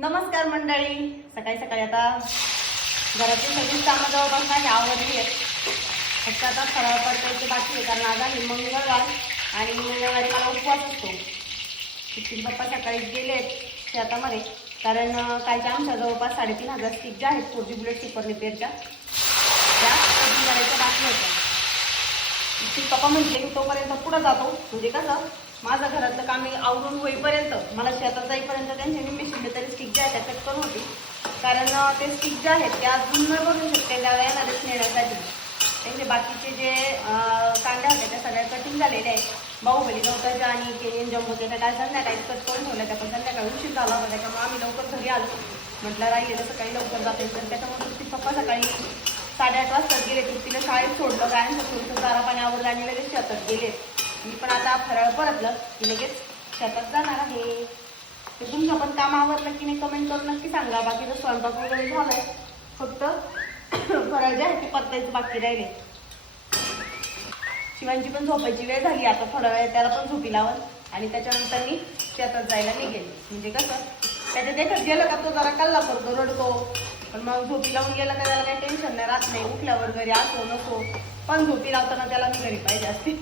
नमस्कार मंडळी. सकाळी सकाळी आता घरातील सगळी कामं जवळपास माझी आवडली आहेत. फक्त आता फराळ पडतायचे बाकी आहे, कारण आज आहे मंगळवार आणि मंगळवारी मला उपवास असतो. तिथे पप्पा सकाळी गेलेत शेतामध्ये, कारण कालच्या आमच्या जवळपास 3,500 स्टिक ज्या आहेत 4G बुलेट सुपर रिपेअरच्या त्या कटिंग करायच्या बाकी होत्या. पप्पा म्हटले की तोपर्यंत पुढं जातो, म्हणजे कसं माझं घरातलं काम आवरून होईपर्यंत मला शेतात जाईपर्यंत त्यांच्या निम्मे तरी स्टिक ज्या आहेत त्या कट करून होती. कारण ते स्टिक ज्या आहेत त्या अजून न बघू शकते त्याला येणारच नेण्यासाठी. त्यांचे बाकीचे जे कांड्या होत्या त्या सगळ्या कटिंग झालेल्या आहेत. बाहुबली नव्हत्या आणि केनियन जम्बोच्या त्या काय संध्याकाळी कट करून ठेवल्या त्या, पण संध्याकाळी उशीर झाला होता, त्याच्यामुळे आम्ही लवकर घरी आलो. म्हटलं राहिले सकाळी लवकर जाता येईल. तर त्याच्यामुळे ती पप्पा सकाळी 8:30 वाजता गेले. तिला शाळेत सोडलं, कारण थोडंसं चारा पाणी आवडलं आणि लगेच शेतात गेले. मी पण आता फराळ परतलं की लगेच शेतात जाणार आहे. ते तुमचं पण काम आवडलं की नाही कमेंट करून नक्की सांगा. बाकीचं स्वयंपाक वगैरे झालाय, फक्त फराळ जे आहे ते परतायचं बाकी राहिले. शिवांची पण झोपायची वेळ झाली, आता थोडा वेळ त्याला पण झोपी लावून आणि त्याच्यानंतर मी शेतात जायला निघेल. म्हणजे कसं त्याच्या देखत गेलं का तो जरा कल्ला करतो, रडतो, पण मग झोपी लावून गेला का त्याला काही टेन्शन नाही राहत नाही. उठल्यावर घरी असो नको, पण झोपी लावताना त्याला मी घरी पाहिजे असते.